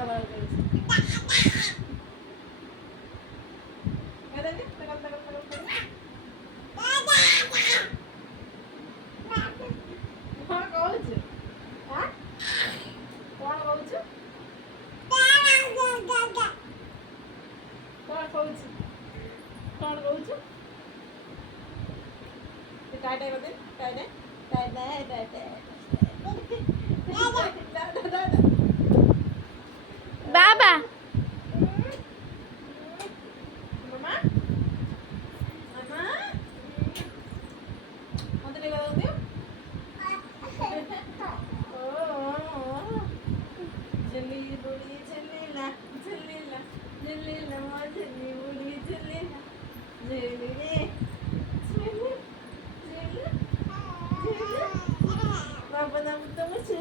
আবার করেছে এদাকে তাকাল তাকাল তাকাল তাকাল କଣ କହୁଛୁ ଆଁ କଣ କହୁଛୁ କଣ କହୁଛୁ टाय टाय बदल टाय टाय टाय टाय टाय टाय बाबा मामा मामा मत ले गया दियो जल्दी बुढ़ी जल्लीला जल्लीला जल्लीला माँ जल्दी बुढ़ी जल्लीला जल्ली जल्ली जल्ली जल्ली पापा नाम तो मुझे